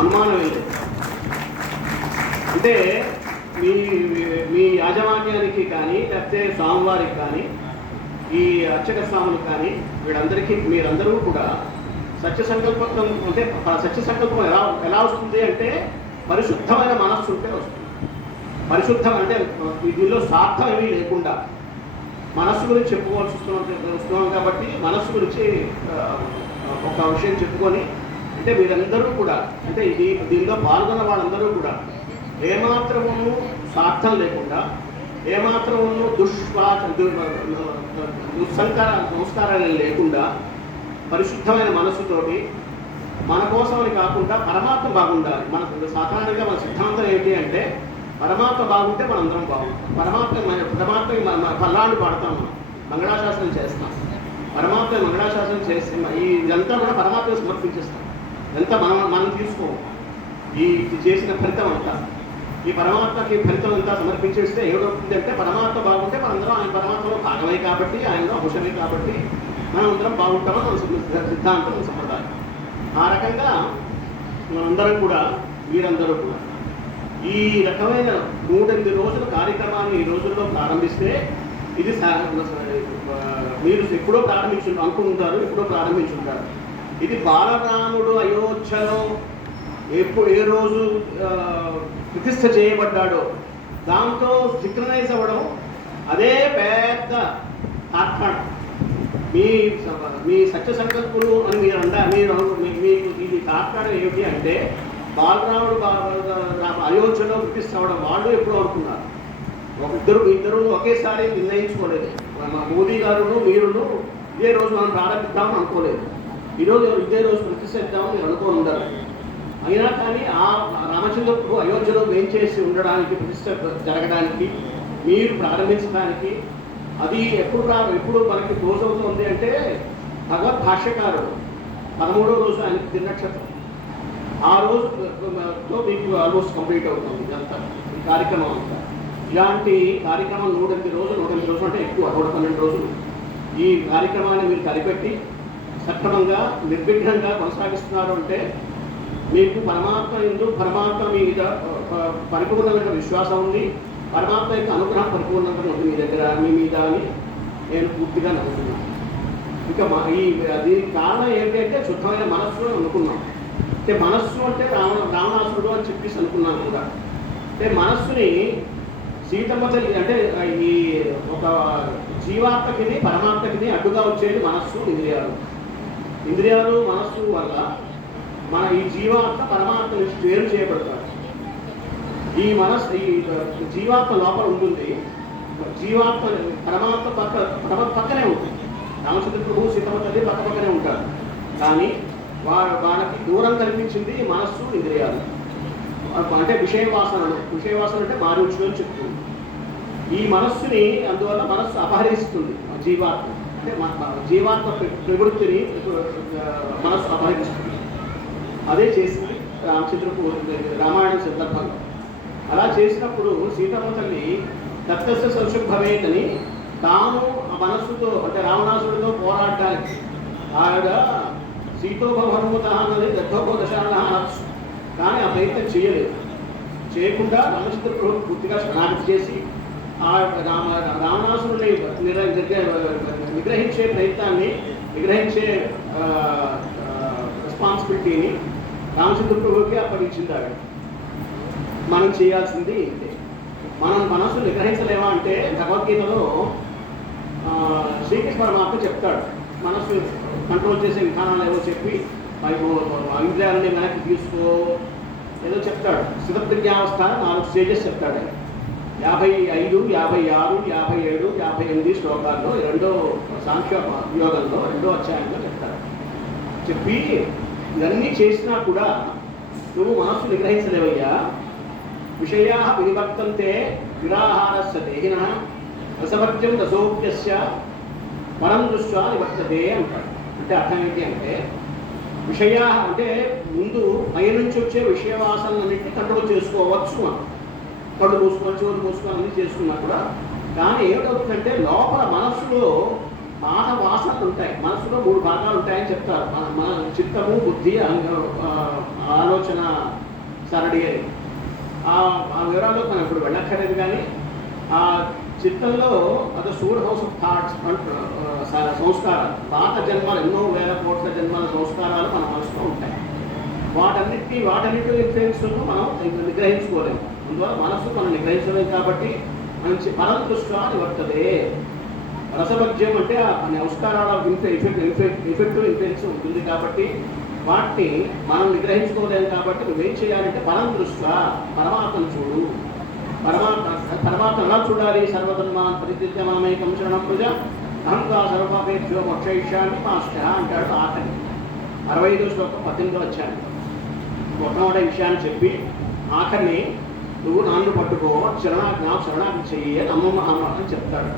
అనుమానం లేదు. అంటే మీ మీ యాజమాన్యానికి కానీ లేకపోతే స్వామివారికి కానీ ఈ అర్చక స్వాములకు కానీ వీళ్ళందరికీ మీరందరూ కూడా సత్య సంకల్పం అంటే సత్య సంకల్పం ఎలా వస్తుంది అంటే పరిశుద్ధమైన మనస్సు ఉంటే వస్తుంది. పరిశుద్ధం అంటే దీనిలో స్వార్థం ఏమీ లేకుండా మనస్సు గురించి చెప్పుకోవాల్సి వస్తున్నాం కాబట్టి మనస్సు గురించి ఒక విషయం చెప్పుకొని అంటే మీరందరూ కూడా అంటే దీనిలో పాల్గొన్న వాళ్ళందరూ కూడా ఏమాత్రము స్వార్థం లేకుండా ఏమాత్రము సంస్కారాలు లేకుండా పరిశుద్ధమైన మనస్సుతోటి మన కోసమని కాకుండా పరమాత్మ బాగుండాలి. మనకు సాధారణంగా మన సిద్ధాంతం ఏంటి అంటే పరమాత్మ బాగుంటే మనందరం బాగుంటాం. పరమాత్మకి పల్లాళ్ళు పాడతాం, మనం మంగళాశాసనం చేస్తాం. పరమాత్మ మంగళాశాసనం చేసి ఇదంతా కూడా పరమాత్మకు సమర్పించేస్తాం. ఇదంతా మనం తీసుకోం. ఈ చేసిన ఫలితం అంతా ఈ పరమాత్మకి ఫలితం అంతా సమర్పించేస్తే ఏమవుతుంది అంటే పరమాత్మ బాగుంటే మనందరం ఆయన పరమాత్మలో భాగమే కాబట్టి ఆయనలో అంశమే కాబట్టి మనమందరం బాగుంటామని మన సిద్ధాంతం సంప్రదాయం. ఆ రకంగా మనందరం కూడా వీరందరూ కూడా ఈ రకమైన 3-8 రోజుల కార్యక్రమాన్ని ఈ రోజుల్లో ప్రారంభిస్తే ఇది మీరు ఎప్పుడో అనుకుంటారు, ఎప్పుడో ప్రారంభించుంటారు. ఇది బాలరాముడు అయోధ్యలో ఏ రోజు ప్రతిష్ఠ చేయబడ్డాడో దాంతో సింక్రనైజ్ అవ్వడం అదే పెద్ద తాత్కాణం. మీ సత్య సంకల్పులు అని మీరు మీకు ఇది తాత్కాణం ఏమిటి అంటే బాలరాముడు అయోధ్యలో ప్రతిష్ఠ అవ్వడం వాళ్ళు ఎప్పుడో అనుకున్నారు. ఇద్దరు ఒకేసారి నిర్ణయించుకోలేదు. మోదీ గారును మీరును ఇదే రోజు మనం ప్రారంభిద్దామని అనుకోలేదు. ఈరోజు ఇదే రోజు ప్రతిష్ఠిద్దామని మీరు అనుకోని ఉండరు. అయినా కానీ ఆ రామచంద్రపు అయోధ్యలో ఏం చేసి ఉండడానికి ప్రతిష్ఠ జరగడానికి మీరు ప్రారంభించడానికి అది ఎప్పుడు మనకి తోసవుతుంది అంటే భగవద్ భాష్యకారుడు 13వ రోజు ఆయనకి తిరునక్షత్రం ఆ రోజుతో మీకు ఆల్మోస్ట్ కంప్లీట్ అవుతుంది ఇదంతా ఈ కార్యక్రమం అంతా. ఇలాంటి కార్యక్రమం 108 రోజులు అంటే ఎక్కువ 112 రోజులు ఈ కార్యక్రమాన్ని మీరు కనిపెట్టి సక్రమంగా నిర్విఘ్నంగా కొనసాగిస్తున్నారు అంటే మీకు పరమాత్మ మీద పరిపూర్ణమైన విశ్వాసం ఉంది. పరమాత్మ యొక్క అనుగ్రహం పరిపూర్ణంగా ఉంది మీ దగ్గర మీ మీద అని నేను పూర్తిగా నమ్ముతున్నాను. ఇంకా దీనికి కారణం ఏంటంటే శుద్ధమైన మనస్సు అనుకున్నాం. అంటే మనస్సు అంటే రావణాసురుడు అని చెప్పేసి అనుకున్నాను కూడా. అంటే మనస్సుని సీతమ్మ తల్లి అంటే ఈ ఒక జీవాత్మకిని పరమాత్మకిని అడ్డుగా వచ్చేది మనస్సు ఇంద్రియాలు మనస్సు వల్ల ఈ జీవాత్మ పరమాత్మ నుంచి వేరు చేయబడతాడు. ఈ జీవాత్మ లోపల ఉంటుంది. జీవాత్మ పరమాత్మ పక్కనే ఉంటుంది. రామచంద్ర ప్రభు సీతమ్మ తల్లి పక్కనే ఉంటారు. కానీ వాళ్ళకి దూరం కనిపించింది మనస్సు ఇంద్రియాలు అంటే విషయవాసన అంటే మారుచులు అని చెప్తుంది. ఈ మనస్సుని అందువల్ల మనస్సు అపహరిస్తుంది. జీవాత్మ అంటే జీవాత్మ ప్రవృత్తిని మనస్సు అపహరిస్తుంది. అదే చేసింది రామాయణ సందర్భంలో. అలా చేసినప్పుడు సీతమ్మ తల్లి తత్కస్య సంశుభవేదని తాను ఆ మనస్సుతో అంటే రావణాసుడితో పోరాడడానికి ఆవిడ సీతోభవన్ముత అన్నది దత్తోపదశాన అనొచ్చు. కానీ ఆ ప్రయత్నం చేయకుండా రామచంద్ర ప్రభు పూర్తిగా శరణాగతి చేసి ఆ రావణాసురుని నిగ్రహించే ప్రయత్నాన్ని నిగ్రహించే రెస్పాన్సిబిలిటీని రామచంద్ర ప్రభుకి అప్పగించింది. ఆవిడ మనం చేయాల్సింది ఇంతే. మనం మనసు నిగ్రహించలేమా అంటే భగవద్గీతలో శ్రీకృష్ణ పరమాత్మ చెప్తాడు. మనసు కంట్రోల్ చేసే విధానాలు ఏవో చెప్పి ఇంద్రియాలని వెనక్కి తీసుకో ఏదో చెప్తాడు. స్థితప్రజ్ఞావస్థ 4 స్టేజెస్ చెప్తాడు. 55, 56, 57, 58 శ్లోకాల్లో 2వ సాంఖ్య యోగంలో 2వ అధ్యాయంలో చెప్తాడు. చెప్పి ఇవన్నీ చేసినా కూడా నువ్వు మనస్సు నిగ్రహించలేవయ్యా. విషయా వినివర్తంతే విరాహారస్య దేహినః రసవర్జ్యం రసోప్యస్య పరం దృష్ట్యా నివర్తతే అంటాడు. అంటే అర్థం ఏంటి అంటే విషయా అంటే ముందు పైనుంచి వచ్చే విషయ వాసనలన్నింటినీ కంట్రోల్ చేసుకోవచ్చు మనం. కళ్ళు మూసుకొని చెవులు మూసుకొని అన్నీ చేసుకున్నా కూడా. కానీ ఏమిటవుతుందంటే లోపల మనస్సులో పాత వాసనలు ఉంటాయి. మనస్సులో 3 భాగాలు ఉంటాయని చెప్తారు. మన చిత్తము, బుద్ధి, ఆలోచన సరళి అని. ఆ వివరాల్లో మనం ఇప్పుడు వెళ్ళక్కర్లేదు, కానీ ఆ చిత్తంలో అది సూడ్ హౌస్ ఆఫ్ థాట్స్ సంస్కారాలు, పాత జన్మలు, ఎన్నో వేల కోట్ల జన్మల సంస్కారాలు మన మనసులో ఉంటాయి. వాటన్నిటి ఇన్ఫ్లుయెన్స్ను మనం నిగ్రహించుకోలేము. అందువల్ల మనస్సు మనం నిగ్రహించలేము. కాబట్టి మంచి పరం దృష్ట్యా నివర్తదే. రసభజ్యం అంటే ఆ నమస్కారాల ఎఫెక్టివ్ ఇన్ఫ్లుయెన్స్ ఉంటుంది. కాబట్టి వాటిని మనం నిగ్రహించుకోలేము. కాబట్టి నువ్వేం చేయాలంటే పరం దృష్ట్యా, పరమాత్మను చూడు. పరమాత్మ ఎలా చూడాలి? సర్వధర్మాన్ పరిత్యజ్య మామేకం శరణం వ్రజ అహంగా సర్వపాపేభ్యో మోక్షయిష్యామి మా అంటాడు. ఆఖరి 65వ శ్లోకం 18వ అధ్యాయం మొట్టమొదటి విషయాన్ని చెప్పి ఆఖరిని నువ్వు నాన్ను పట్టుకో, శరణాగతి చెయ్యి అని అమ్మమ్మ అని చెప్తాడు.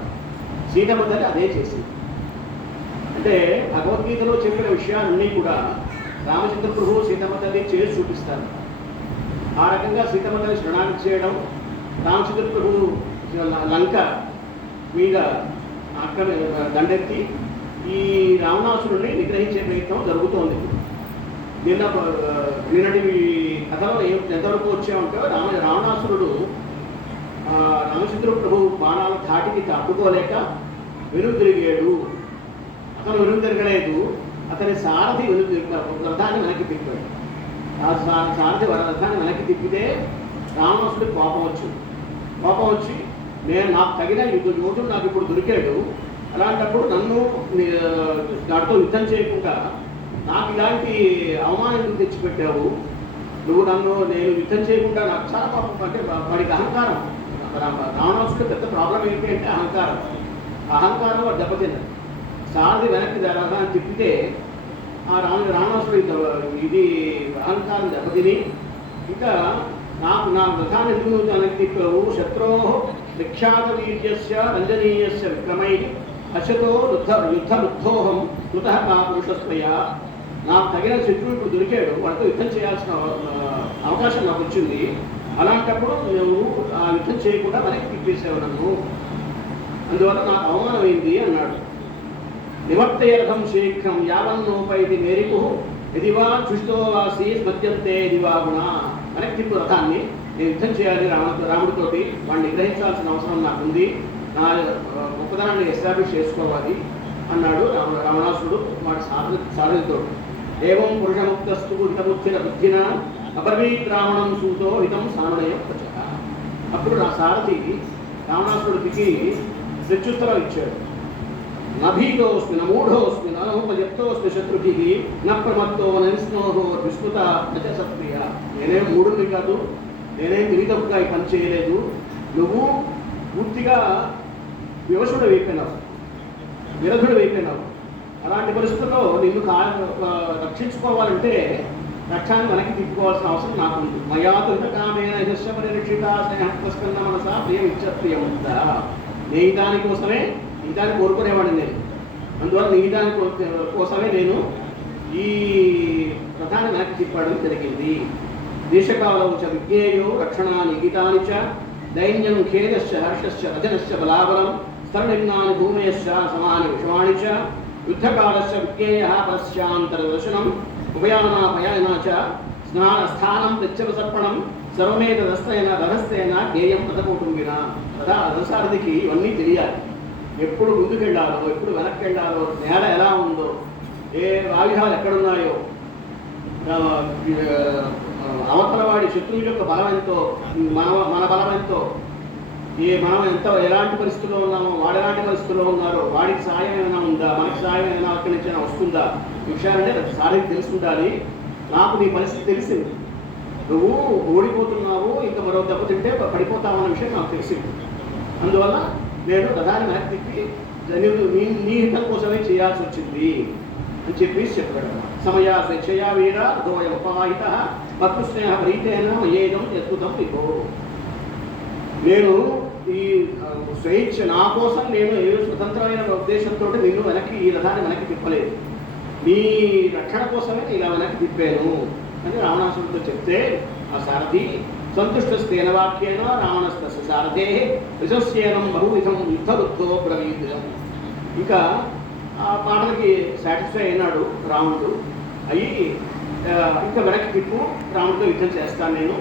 సీతమ్మ తల్లి అదే చేసింది. అంటే భగవద్గీతలో చెప్పిన విషయాలన్నీ కూడా రామచంద్ర ప్రభు సీతమ్మ తల్లి చేసి చూపిస్తారు. ఆ రకంగా సీతమ్మ తల్లి శరణాగతి చేయడం, రామచంద్ర ప్రభు లంక మీద అక్కడ దండెత్తి ఈ రావణాసురుడిని నిగ్రహించే ప్రయత్నం జరుగుతోంది. నిన్నటి కథలో ఎంతవరకు వచ్చామంటే రావణాసురుడు రామచంద్ర ప్రభు బాణాల ధాటికి తప్పుకోలేక వెనుదిరిగాడు. అతను వెనుదిరగలేదు, అతని సారథి రథాన్ని వెనక్కి తిప్పాడు. ఆ సారథి రథాన్ని వెనక్కి తిప్పితే రావణాసుడికి కోపం వచ్చి నాకు తగిన యోధుడు నాకు ఇప్పుడు దొరికాడు, అలాంటప్పుడు నన్ను దాటితో యుద్ధం చేయకుండా నాకు ఇలాంటి అవమానం తెచ్చిపెట్టావు, నేను యుద్ధం చేయకుండా నాకు చాలా పాపం. అంటే వాడికి అహంకారం, రావణాసుడికి పెద్ద ప్రాబ్లం ఏంటి అంటే అహంకారం. అహంకారం వాడు దెబ్బతిన్నది. సారథి వెనక్కి రథాన్ని తిప్పితే ఆ రావణాసుడు ఇది అహంకారం దెబ్బతిని, ఇంకా నా రథాన్ని ఎందుకు వెనక్కి తిప్పావు? శత్రో విఖ్యాత వీర్యస్య రంజనీయస్య విక్రమై అశతో యుద్ధరుద్ధోహం కృత నా పురుషస్మయ. నాకు తగిన శత్రువు ఇప్పుడు దొరికాడు, వాడితో యుద్ధం చేయాల్సిన అవకాశం నాకు వచ్చింది. అలాంటప్పుడు నువ్వు ఆ యుద్ధం చేయకుండా వెనక్కి తిప్పేసావు నన్ను, అందువల్ల నాకు అవమానమైంది అన్నాడు. నివర్తయర్థం శీఘ్రం యావన్నోపైతి మేరికు ఎదివా చుష్టో వాసి స్మత్యంతే ఎదివా గుణ. వెనక్కి తిప్పు రథాన్ని, నేను యుద్ధం చేయాలి రాముడితోటి, వాడిని నిగ్రహించాల్సిన అవసరం నాకుంది, నా గొప్పదనాన్ని ఎస్టాబ్లిష్ చేసుకోవాలి అన్నాడు రావణాసుడు వాడి సారథితో. ఏవం పురుషముక్తస్తు హితముచ్చిన బుద్ధిన అబ్రవీత్ రావణం సూతో హితం సామనయ ప్రచ. అప్పుడు నా సారథి రావణాసుడికి ప్రత్యుత్తరం ఇచ్చాడు. నభీతోస్మి నమూఢోస్మి నోపజప్తోస్మి శత్రుభి న ప్రమత్తో నవిస్నోహో విస్మృత నచ సత్ప్రియ. నేనేం మూఢుని కాదు, నేనేం విరితప్పుగా ఈ పని చేయలేదు. నువ్వు పూర్తిగా వివసుడు అయిపోయినావు, విరధుడు అయిపోయినావు. అలాంటి పరిస్థితుల్లో నిన్ను రక్షించుకోవాలంటే రక్షాన్ని వెనక్కి తిప్పుకోవాల్సిన అవసరం నాకుంది. మయాతుకామేన యశస్య పరిరక్షిత స్నేహస్కన్న మనసా ప్రియం ఇచ్చప్రియం. నీ దానికోసమే ఈ దాన్ని కోరుకునేవాడిని నేను, అందువల్ల నీ దాని కోసమే నేను ఈ రథాన్ని వెనక్కి తిప్పడం జరిగింది. దేశకాలౌ చ విజ్ఞేయో రక్షణాని గీతాని చ దైన్యం ఖేదశ్చ హర్షశ్చ రజనశ్చ బలాబలం స్తరణిమ్నాని భూమేశ్చ సమాని విషమాణి చ యుద్ధకాలశ్చ విజ్ఞేయ పశ్చాంతరదర్శనం ఉభయానాపయాన చ స్థానం ప్రత్యవసర్పణం సర్వమేతదస్తైన రహస్యైన జ్ఞేయం రథకౌటుంబిన. రథసారథికి ఇవన్నీ తెలియాలి. ఎప్పుడు ముందుకెళ్ళాలో, ఎప్పుడు వెనక్కి వెళ్ళాలో, నేల ఎలా ఉందో, ఏ ఆయుధాలు ఎక్కడున్నాయో, అవతలవాడి శత్రువు యొక్క బలం ఎంతో, మన బలం ఎంతో, మనం ఎలాంటి పరిస్థితుల్లో ఉన్నామో, వాడు ఎలాంటి పరిస్థితుల్లో ఉన్నారో, వాడికి సాయం ఏమైనా ఉందా, మనకి సాయం ఏమైనా అక్కడి నుంచి వస్తుందా, ఈ విషయాలంటే సారికి తెలుసుండాలి. నాకు నీ పరిస్థితి తెలిసింది, నువ్వు ఓడిపోతున్నావు, ఇంకా మరో దెబ్బ తింటే పడిపోతావు అన్న విషయం నాకు తెలిసింది. అందువల్ల నేను రథాన్ని వెనక్కి తిప్పి నీ హితం కోసమే చేయాల్సి వచ్చింది అని చెప్పేసి చెప్పాడు. సమయా స్వేచ్ఛయా వీర అధోయం ఉపవాహిత పత్రుస్నేహ ప్రీతేన మయేదం అద్భుతం ఇగో. నేను ఈ స్వేచ్ఛ నా కోసం నేను ఏ స్వతంత్రమైన ఉద్దేశంతో నిన్ను వెనక్కి ఈ రథాన్ని వెనక్కి తిప్పలేదు, నీ రక్షణ కోసమే ఇలా వెనక్కి తిప్పాను అని రావణాసుడితో చెప్తే ఆ సారథి సంతుష్టస్తేన వాక్యేన రావణస్తస్య సారథే విశస్యేనం బహువిధం యుద్ధరుద్ధో బ్రవీదం. ఇంకా ఆ మాటలకి సాటిస్ఫై అయినాడు రావణుడు. అయ్యి ఇంకా వెనక్కి తిప్పు, రాముడితో యుద్ధం చేస్తాను నేను